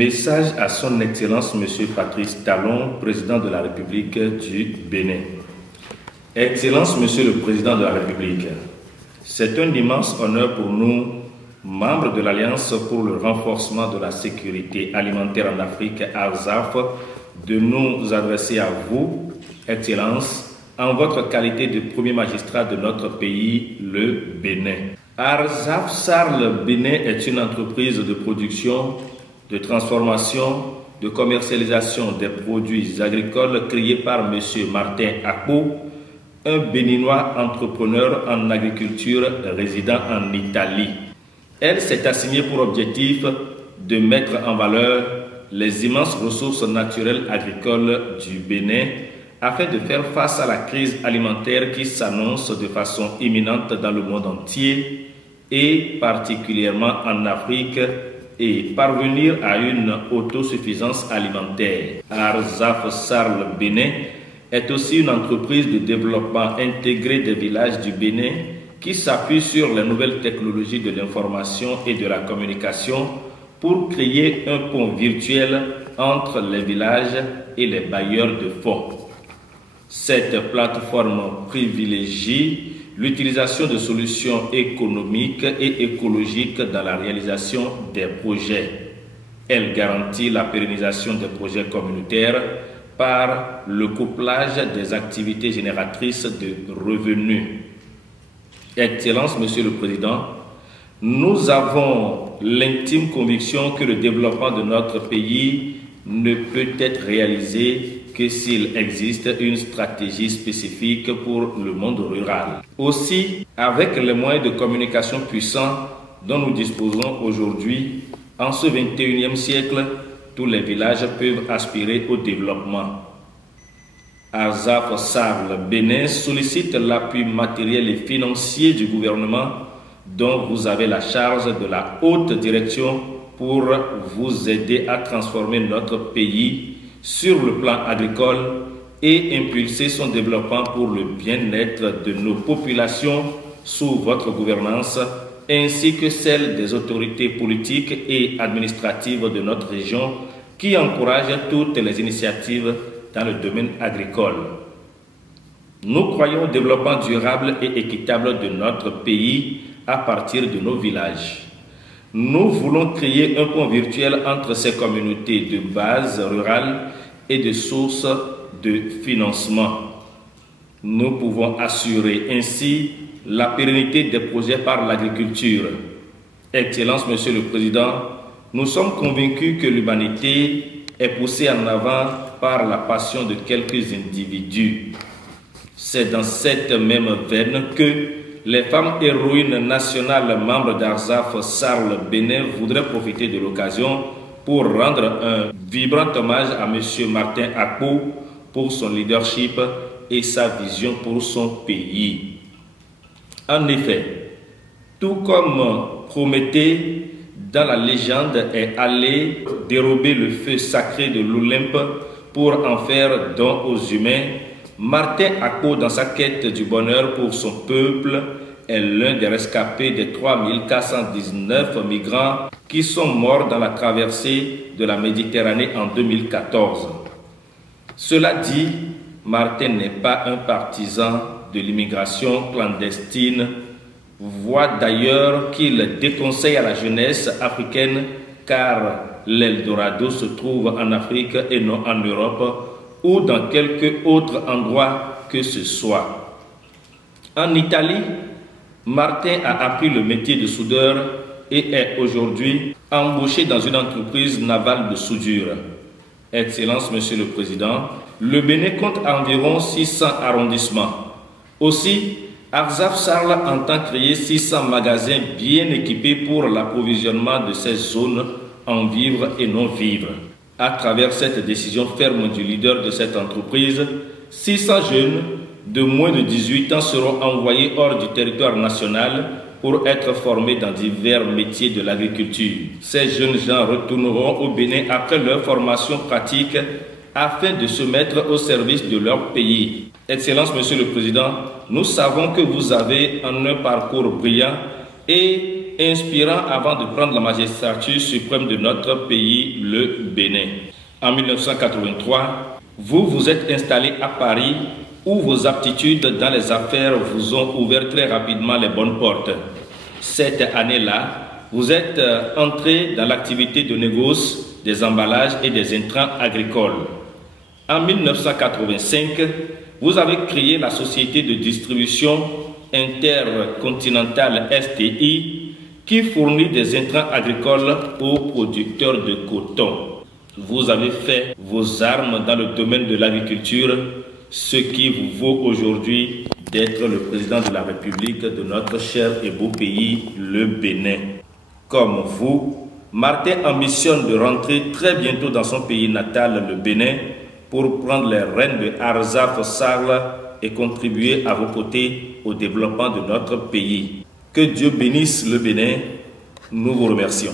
Message à son Excellence Monsieur Patrice Talon, Président de la République du Bénin. Excellence Monsieur le Président de la République, c'est un immense honneur pour nous, membres de l'Alliance pour le renforcement de la sécurité alimentaire en Afrique, ARZAF, de nous adresser à vous, Excellence, en votre qualité de premier magistrat de notre pays, le Bénin. ARZAF SARL Bénin est une entreprise de production, de transformation, de commercialisation des produits agricoles créée par M. Martin Akpo, un Béninois entrepreneur en agriculture résidant en Italie. Elle s'est assignée pour objectif de mettre en valeur les immenses ressources naturelles agricoles du Bénin afin de faire face à la crise alimentaire qui s'annonce de façon imminente dans le monde entier et particulièrement en Afrique et parvenir à une autosuffisance alimentaire. ARZAF SARL Bénin est aussi une entreprise de développement intégré des villages du Bénin qui s'appuie sur les nouvelles technologies de l'information et de la communication pour créer un pont virtuel entre les villages et les bailleurs de fonds. Cette plateforme privilégie l'utilisation de solutions économiques et écologiques dans la réalisation des projets. Elle garantit la pérennisation des projets communautaires par le couplage des activités génératrices de revenus. Excellence, Monsieur le Président, nous avons l'intime conviction que le développement de notre pays ne peut être réalisé que s'il existe une stratégie spécifique pour le monde rural. Aussi, avec les moyens de communication puissants dont nous disposons aujourd'hui, en ce 21e siècle, tous les villages peuvent aspirer au développement. ARZAF SARL Bénin sollicite l'appui matériel et financier du gouvernement dont vous avez la charge de la haute direction pour vous aider à transformer notre pays sur le plan agricole et impulser son développement pour le bien-être de nos populations sous votre gouvernance, ainsi que celle des autorités politiques et administratives de notre région qui encouragent toutes les initiatives dans le domaine agricole. Nous croyons au développement durable et équitable de notre pays à partir de nos villages. Nous voulons créer un pont virtuel entre ces communautés de base rurale et de sources de financement. Nous pouvons assurer ainsi la pérennité des projets par l'agriculture. Excellence, Monsieur le Président, nous sommes convaincus que l'humanité est poussée en avant par la passion de quelques individus. C'est dans cette même veine que les femmes héroïnes nationales membres d'ARZAF SARL Bénin voudraient profiter de l'occasion pour rendre un vibrant hommage à M. Martin Akpo pour son leadership et sa vision pour son pays. En effet, tout comme Prométhée dans la légende est allé dérober le feu sacré de l'Olympe pour en faire don aux humains, Martin Akpo, dans sa quête du bonheur pour son peuple, est l'un des rescapés des 3419 migrants qui sont morts dans la traversée de la Méditerranée en 2014. Cela dit, Martin n'est pas un partisan de l'immigration clandestine, voit d'ailleurs qu'il déconseille à la jeunesse africaine car l'Eldorado se trouve en Afrique et non en Europe ou dans quelque autre endroit que ce soit. En Italie, Martin a appris le métier de soudeur et est aujourd'hui embauché dans une entreprise navale de soudure. Excellence, Monsieur le Président, le Bénin compte environ 600 arrondissements. Aussi, ARZAF SARL entend créer 600 magasins bien équipés pour l'approvisionnement de ces zones en vivres et non-vivres. À travers cette décision ferme du leader de cette entreprise, 600 jeunes de moins de 18 ans seront envoyés hors du territoire national pour être formés dans divers métiers de l'agriculture. Ces jeunes gens retourneront au Bénin après leur formation pratique afin de se mettre au service de leur pays. Excellence, Monsieur le Président, nous savons que vous avez un parcours brillant et inspirant avant de prendre la magistrature suprême de notre pays, le Bénin. En 1983, vous vous êtes installé à Paris où vos aptitudes dans les affaires vous ont ouvert très rapidement les bonnes portes. Cette année-là, vous êtes entré dans l'activité de négoce des emballages et des intrants agricoles. En 1985, vous avez créé la société de distribution intercontinentale STI qui fournit des intrants agricoles aux producteurs de coton. Vous avez fait vos armes dans le domaine de l'agriculture, ce qui vous vaut aujourd'hui d'être le président de la République de notre cher et beau pays, le Bénin. Comme vous, Martin ambitionne de rentrer très bientôt dans son pays natal, le Bénin, pour prendre les rênes de Arzaf Sarl et contribuer à vos côtés au développement de notre pays. Que Dieu bénisse le Bénin. Nous vous remercions.